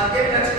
market लक्ष्य